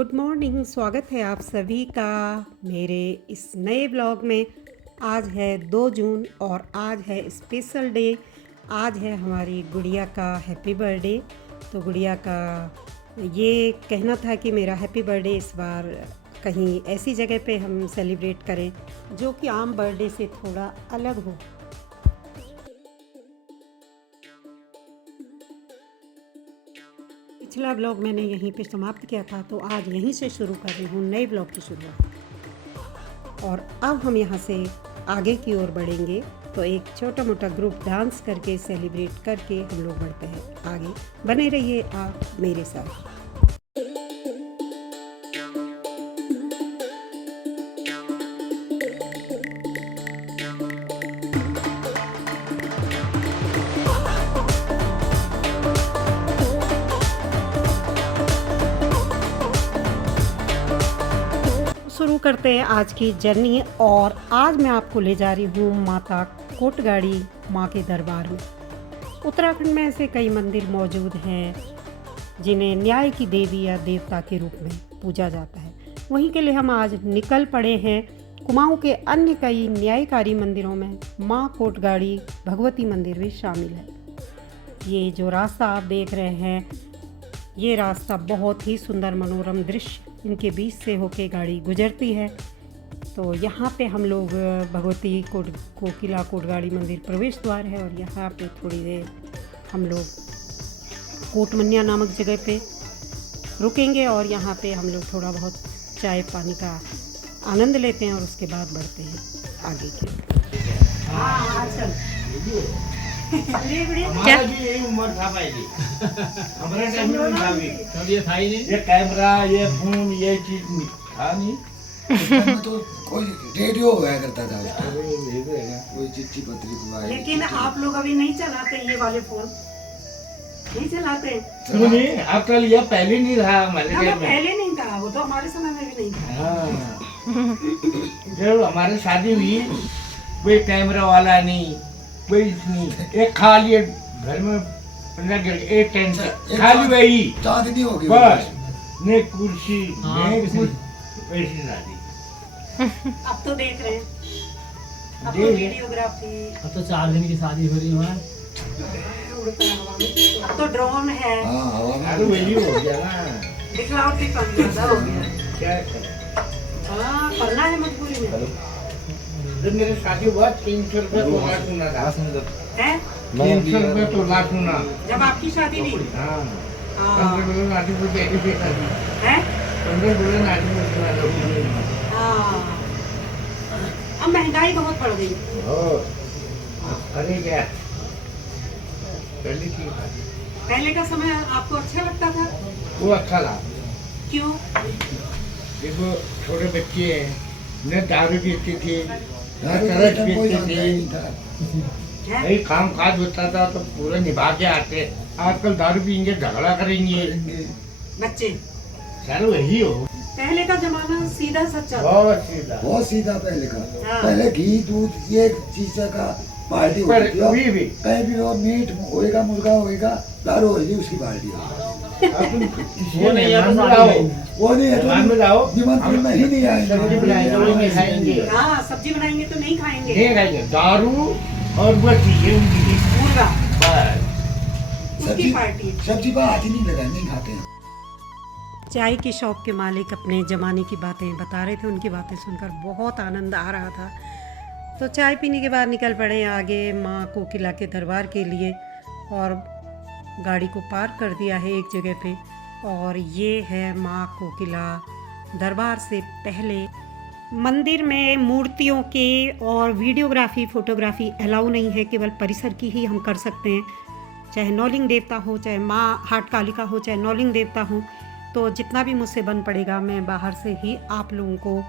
Good morning. स्वागत है आप सभी का मेरे इस नए ब्लॉग में। आज है 2 जून और आज है स्पेशल डे। आज है हमारी गुड़िया का हैप्पी बर्थडे। तो गुड़िया का ये कहना था कि मेरा हैप्पी बर्थडे इस बार कहीं ऐसी जगह पे हम सेलिब्रेट करें जो कि आम बर्थडे से थोड़ा अलग हो। पिछला ब्लॉग मैंने यहीं पे समाप्त किया था, तो आज यहीं से शुरू कर रही हूँ नए ब्लॉग की शुरुआत। और अब हम यहाँ से आगे की ओर बढ़ेंगे, तो एक छोटा मोटा ग्रुप डांस करके सेलिब्रेट करके हम लोग बढ़ते हैं आगे। बने रहिए आप मेरे साथ। शुरू करते हैं आज की जर्नी। और आज मैं आपको ले जा रही हूँ माता कोटगाड़ी माँ के दरबार में। उत्तराखंड में ऐसे कई मंदिर मौजूद हैं जिन्हें न्याय की देवी या देवता के रूप में पूजा जाता है। वहीं के लिए हम आज निकल पड़े हैं। कुमाऊं के अन्य कई न्यायकारी मंदिरों में माँ कोटगाड़ी भगवती मंदिर भी शामिल है। ये जो रास्ता आप देख रहे हैं, ये रास्ता बहुत ही सुंदर मनोरम दृश्य इनके बीच से होके गाड़ी गुजरती है। तो यहाँ पे हम लोग भगवती कोकिला कोटगाड़ी मंदिर प्रवेश द्वार है, और यहाँ पे थोड़ी देर हम लोग कोटमनिया नामक जगह पे रुकेंगे और यहाँ पे हम लोग थोड़ा बहुत चाय पानी का आनंद लेते हैं और उसके बाद बढ़ते हैं आगे की। क्या यही उम्र था पहले हमारे टाइम में था भी, तब ये था ही नहीं। ये कैमरा, ये फोन, ये चीज था नहीं। तो कोई रेडियो हुआ करता था, कोई चिट्ठी पत्री। लेकिन आप लोग अभी नहीं चलाते ये वाले फोन, नहीं चलाते। क्यों नहीं? अब कल ये पहले नहीं रहा हमारे टाइम में। पहले नहीं था, वो तो हमारे समय में भी नहीं था। हाँ, जब हमारी शादी हुई कोई कैमरा वाला नहीं, कोई नहीं। एक खाली घर में एक टेंट खाली वही चांदनी हो गई बस, ने कुर्सी ने कुछ वैसी शादी। अब तो देख रहे हैं, अब तो वीडियोग्राफी, अब तो 4 दिन की शादी हो रही है। अब तो ड्रोन है। अरे वही हो गया ना, दिखलावटी कम ज्यादा हो गया। क्या करें? हाँ, करना है मजबूरी में। जब मेरी शादी हुआ 300 रुपये तो लाख सुना था। है 300 रुपये तो लाख सुना। जब आपकी शादी हुई। हाँ, हाँ। 15 बोले नाटी को कैसे फेंका दी? है 15 बोले नाटी को सुना था। हाँ, अब महंगाई बहुत बढ़ गई। अरे क्या पहले ठीक था, पहले का समय आपको अच्छा लगता था? वो अच्छा लगा। क्यों? देखो छोटे बच्चे हैं, न दारू पीती थी, न कोई तरस कोई पीती जानता ही नहीं थी। था। है? भाई काम काज होता था तो पूरा निभा के आते। आजकल दारू पीएंगे, झगड़ा करेंगे। बच्चे सर वही हो, पहले का जमाना सीधा सच्चा था। बहुत सीधा। बहुत सीधा पहले का। हाँ। पहले घी दूध ये चीज का बाल्टी पर होती थी। अभी भी कहीं भी वो मीट होएगा, मुर्गा होएगा, दारू होगी, उसकी बाल्टी होगी। अब तुम किसी वो नहीं है, मेहमान में तो लाओ, वो नहीं है मेहमान में लाओ, तो निमंत्रण में ही नहीं सब्जी बनाएंगे, वही नहीं खाएंगे। आएंगे। हाँ, सब्जी बनाएंगे तो नहीं खाएंगे। नहीं खाएंगे, दारू और वो चीजें उनकी मुर्गा बस। उसकी पार्टी। सब्जी पर हाथ ही नहीं लगा, नहीं खाते हैं। चाय की शॉप के मालिक अपने ज़माने की बातें बता रहे थे। उनकी बातें सुनकर बहुत आनंद आ रहा था। तो चाय पीने के बाद निकल पड़े आगे माँ कोकिला के दरबार के लिए, और गाड़ी को पार्क कर दिया है एक जगह पे। और ये है माँ कोकिला दरबार से पहले। मंदिर में मूर्तियों के और वीडियोग्राफी फोटोग्राफी अलाउ नहीं है, केवल परिसर की ही हम कर सकते हैं। चाहे नौलिंग देवता हो, चाहे माँ हाट कालिका हो, चाहे नौलिंग देवता हो। तो जितना भी मुझसे बन पड़ेगा मैं बाहर से ही आप लोगों को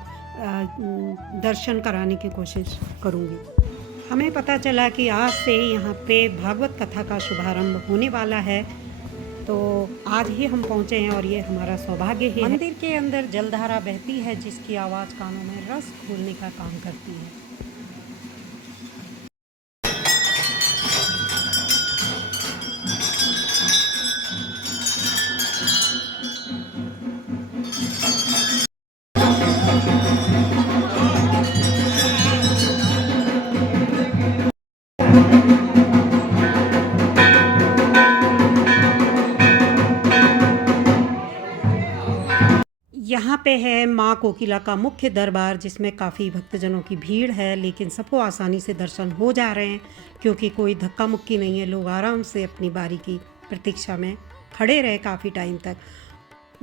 दर्शन कराने की कोशिश करूँगी। हमें पता चला कि आज से यहाँ पे भागवत कथा का शुभारंभ होने वाला है, तो आज ही हम पहुँचे हैं और ये हमारा सौभाग्य है। मंदिर के अंदर जलधारा बहती है जिसकी आवाज़ कानों में रस घोलने का काम करती है। यहाँ पे है माँ कोकिला का मुख्य दरबार, जिसमें काफ़ी भक्तजनों की भीड़ है, लेकिन सबको आसानी से दर्शन हो जा रहे हैं क्योंकि कोई धक्का मुक्की नहीं है। लोग आराम से अपनी बारी की प्रतीक्षा में खड़े रहे काफ़ी टाइम तक।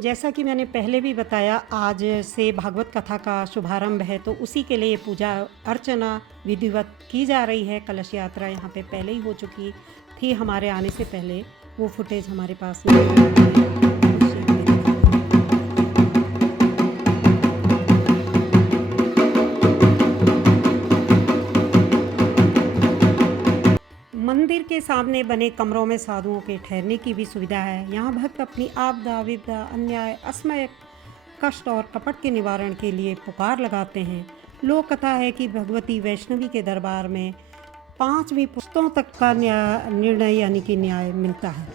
जैसा कि मैंने पहले भी बताया, आज से भागवत कथा का शुभारंभ है, तो उसी के लिए पूजा अर्चना विधिवत की जा रही है। कलश यात्रा यहाँ पे पहले ही हो चुकी थी हमारे आने से पहले, वो फुटेज हमारे पास नहीं है। मंदिर के सामने बने कमरों में साधुओं के ठहरने की भी सुविधा है। यहाँ भक्त अपनी आपदा, विपदा, अन्याय, असमय, कष्ट और कपट के निवारण के लिए पुकार लगाते हैं। लोक कथा है कि भगवती वैष्णवी के दरबार में 5वीं पुस्तों तक का निर्णय यानी कि न्याय मिलता है।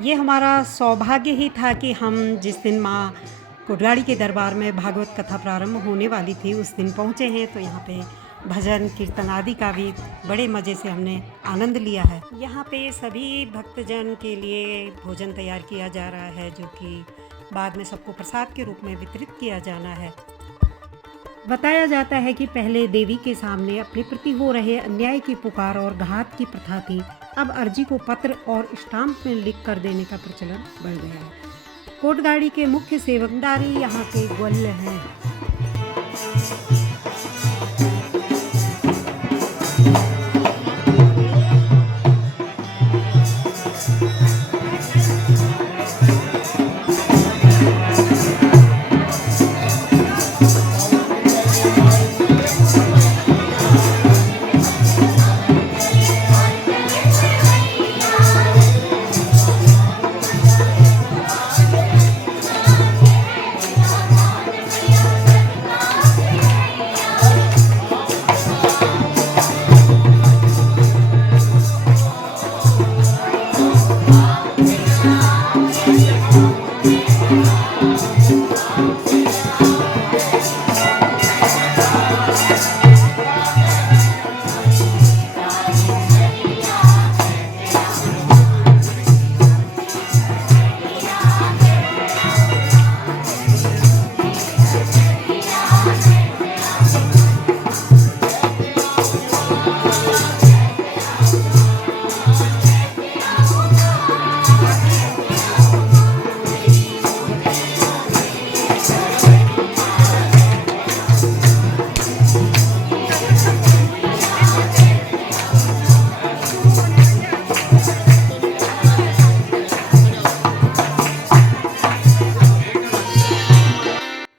ये हमारा सौभाग्य ही था कि हम जिस दिन माँ कोटगाड़ी के दरबार में भागवत कथा प्रारंभ होने वाली थी उस दिन पहुँचे हैं। तो यहाँ पे भजन कीर्तन आदि का भी बड़े मज़े से हमने आनंद लिया है। यहाँ पे सभी भक्तजन के लिए भोजन तैयार किया जा रहा है, जो कि बाद में सबको प्रसाद के रूप में वितरित किया जाना है। बताया जाता है कि पहले देवी के सामने अपने प्रति हो रहे अन्याय की पुकार और घात की प्रथा थी। अब अर्जी को पत्र और स्टाम्प में लिख कर देने का प्रचलन बढ़ गया है। कोटगाड़ी के मुख्य सेवकदारी यहाँ के ग्वल्य हैं।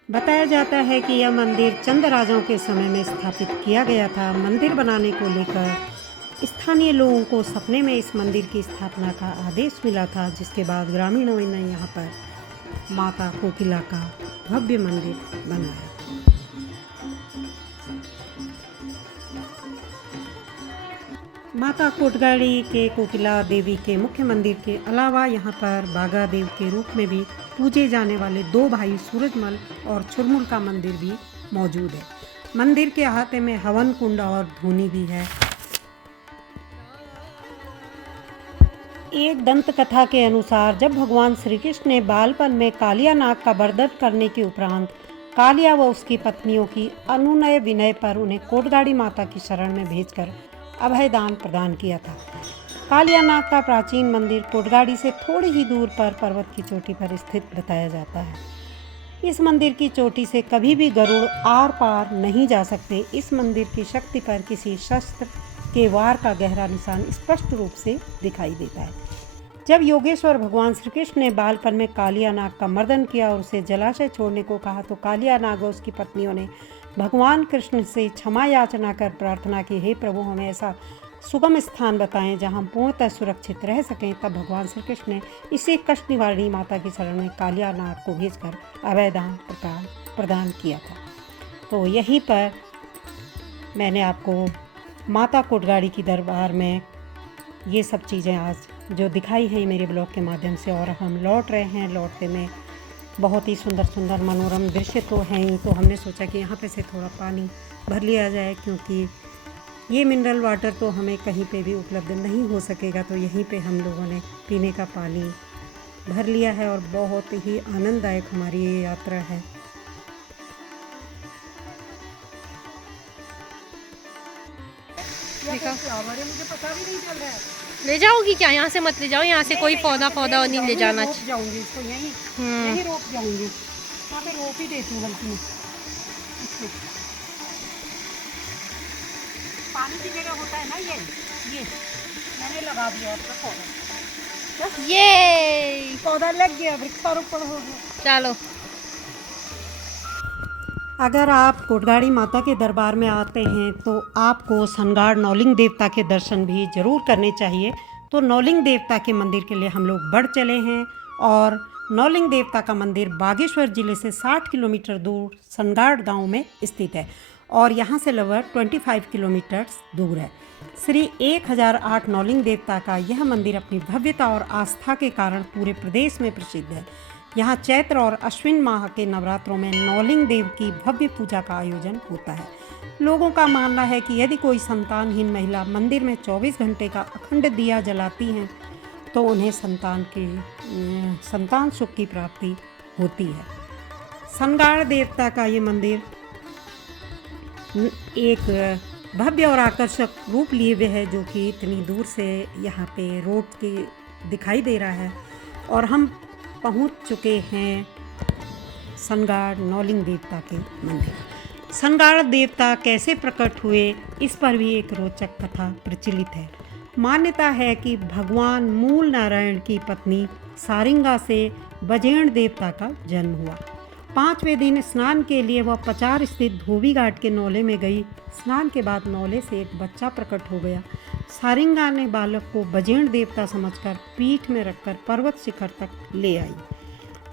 बताया जाता है कि यह मंदिर चंद राजाओं के समय में स्थापित किया गया था। मंदिर बनाने को लेकर स्थानीय लोगों को सपने में इस मंदिर की स्थापना का आदेश मिला था, जिसके बाद ग्रामीणों ने यहाँ पर माता कोकिला का भव्य मंदिर बनाया। माता कोटगाड़ी के कोकिला देवी के मुख्य मंदिर के अलावा यहाँ पर बागा देव के रूप में भी पूजे जाने वाले 2 भाई सूरजमल और छुरमुल का मंदिर भी मौजूद है। मंदिर के अहाते में हवन कुंड और धूनी भी है। एक दंत कथा के अनुसार जब भगवान श्री कृष्ण ने बालपन में कालिया नाग का बर्दन करने के उपरांत कालिया व उसकी पत्नियों की अनुनय विनय पर उन्हें कोटगाड़ी माता की शरण में भेजकर अभयदान प्रदान किया था। कालिया नाग का प्राचीन मंदिर कोटगाड़ी से थोड़ी ही दूर पर पर्वत की चोटी पर स्थित बताया जाता है। इस मंदिर की चोटी से कभी भी गरुड़ आर पार नहीं जा सकते। इस मंदिर की शक्ति पर किसी शस्त्र के वार का गहरा निशान स्पष्ट रूप से दिखाई देता है। जब योगेश्वर भगवान श्री कृष्ण ने बालपन में कालिया नाग का मर्दन किया और उसे जलाशय छोड़ने को कहा, तो कालिया नाग व उसकी पत्नियों ने भगवान कृष्ण से क्षमा याचना कर प्रार्थना की, हे प्रभु, हमें ऐसा सुगम स्थान बताएं जहां हम पूर्णतः सुरक्षित रह सकें। तब भगवान श्री कृष्ण ने इसे कष्ट निवारणी माता की शरण में कालिया नाग को भेजकर अभयदान प्रदान किया था। तो यहीं पर मैंने आपको माता कोटगाड़ी की दरबार में ये सब चीज़ें आज जो दिखाई हैं मेरे ब्लॉग के माध्यम से। और हम लौट रहे हैं, लौटते में बहुत ही सुंदर सुंदर मनोरम दृश्य तो हैं ही, तो हमने सोचा कि यहाँ पे से थोड़ा पानी भर लिया जाए, क्योंकि ये मिनरल वाटर तो हमें कहीं पे भी उपलब्ध नहीं हो सकेगा, तो यहीं पे हम लोगों ने पीने का पानी भर लिया है और बहुत ही आनंददायक हमारी ये यात्रा है। मुझे पता भी नहीं चल रहा है। ले जाओगी क्या? यहाँ से मत ले जाओ, यहाँ से कोई पौधा नहीं ले जाना रोक जाऊंगी इसको, यहीं रोक जाऊंगी। वहाँ पे रोक ही देती हूँ बल्कि इसको। पानी की जगह होता है ना ये मैंने लगा दिया आपका पौधा। ये पौधा लग गया, वृक्षारोपण हो गया। चलो। अगर आप कोटगाड़ी माता के दरबार में आते हैं तो आपको सनगाड़ नौलिंग देवता के दर्शन भी ज़रूर करने चाहिए। तो नौलिंग देवता के मंदिर के लिए हम लोग बढ़ चले हैं और नौलिंग देवता का मंदिर बागेश्वर ज़िले से 60 किलोमीटर दूर सनगाड़ गांव में स्थित है और यहाँ से लगभग 25 किलोमीटर दूर है। श्री 1008 नौलिंग देवता का यह मंदिर अपनी भव्यता और आस्था के कारण पूरे प्रदेश में प्रसिद्ध है। यहाँ चैत्र और अश्विन माह के नवरात्रों में नौलिंग देव की भव्य पूजा का आयोजन होता है। लोगों का मानना है कि यदि कोई संतानहीन महिला मंदिर में 24 घंटे का अखंड दिया जलाती हैं तो उन्हें संतान सुख की प्राप्ति होती है। सनगाड़ देवता का ये मंदिर एक भव्य और आकर्षक रूप लिए हुए है, जो कि इतनी दूर से यहाँ पे रोड के दिखाई दे रहा है और हम पहुँच चुके हैं सनगाड़ नौलिंग देवता के मंदिर। सनगाड़ देवता कैसे प्रकट हुए, इस पर भी एक रोचक कथा प्रचलित है। मान्यता है कि भगवान मूल नारायण की पत्नी सारिंगा से बजेण देवता का जन्म हुआ। 5वें दिन स्नान के लिए वह पचार स्थित धोबी घाट के नौले में गई। स्नान के बाद नौले से एक बच्चा प्रकट हो गया। सारिंगा ने बालक को बजेण देवता समझकर पीठ में रखकर पर्वत शिखर तक ले आई।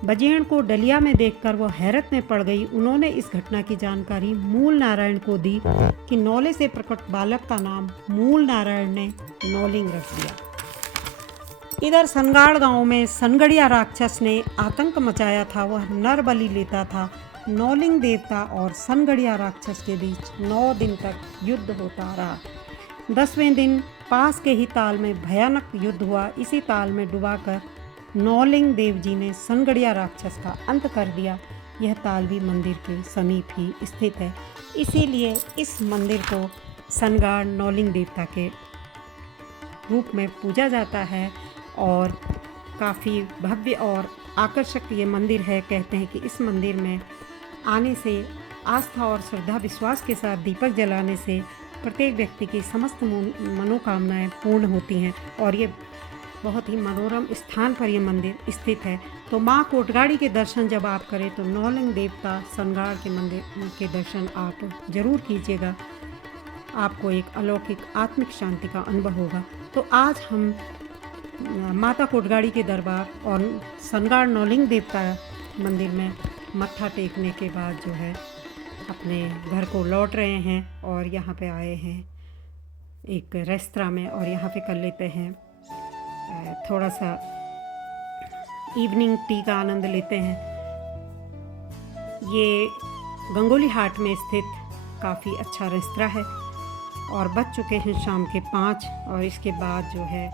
बजेण को डलिया में देखकर वह हैरत में पड़ गई। उन्होंने इस घटना की जानकारी मूल नारायण को दी कि नौले से प्रकट बालक का नाम मूल नारायण ने नौलिंग रख दिया। इधर सनगाड़ गांव में सनगड़िया राक्षस ने आतंक मचाया था। वह नर बलि लेता था। नौलिंग देवता और सनगड़िया राक्षस के बीच 9 दिन तक युद्ध होता रहा। 10वें दिन पास के ही ताल में भयानक युद्ध हुआ। इसी ताल में डुबाकर नौलिंग देव जी ने सनगड़िया राक्षस का अंत कर दिया। यह ताल भी मंदिर के समीप ही स्थित है, इसीलिए इस मंदिर को सनगाड़ नौलिंग देवता के रूप में पूजा जाता है और काफ़ी भव्य और आकर्षक ये मंदिर है। कहते हैं कि इस मंदिर में आने से, आस्था और श्रद्धा विश्वास के साथ दीपक जलाने से प्रत्येक व्यक्ति की समस्त मनोकामनाएं पूर्ण होती हैं और ये बहुत ही मनोरम स्थान पर यह मंदिर स्थित है। तो माँ कोटगाड़ी के दर्शन जब आप करें तो नौलिंग देवता सनगाड़ के मंदिर के दर्शन आप जरूर कीजिएगा। आपको एक अलौकिक आत्मिक शांति का अनुभव होगा। तो आज हम माता कोटगाड़ी के दरबार और सनगाड़ नौलिंग देवता मंदिर में मत्था टेकने के बाद जो है अपने घर को लौट रहे हैं और यहाँ पे आए हैं एक रेस्तरां में और यहाँ पे कर लेते हैं थोड़ा सा इवनिंग टी का आनंद लेते हैं। ये गंगोली हाट में स्थित काफ़ी अच्छा रेस्तरां है और बज चुके हैं शाम के 5 और इसके बाद जो है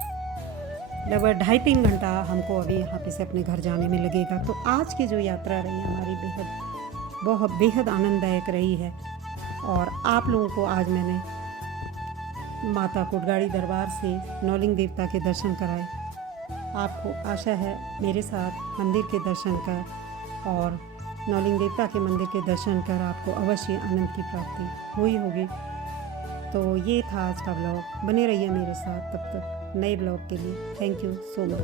लगभग 2.5-3 घंटा हमको अभी यहाँ पे से अपने घर जाने में लगेगा। तो आज की जो यात्रा रही हमारी बहुत बेहद आनंददायक रही है और आप लोगों को आज मैंने माता कोटगाड़ी दरबार से नौलिंग देवता के दर्शन कराए। आपको आशा है मेरे साथ मंदिर के दर्शन कर और नौलिंग देवता के मंदिर के दर्शन कर आपको अवश्य आनंद की प्राप्ति हुई होगी। तो ये था आज का ब्लॉग। बने रहिए मेरे साथ तब तक नए ब्लॉग के लिए। Thank you so much.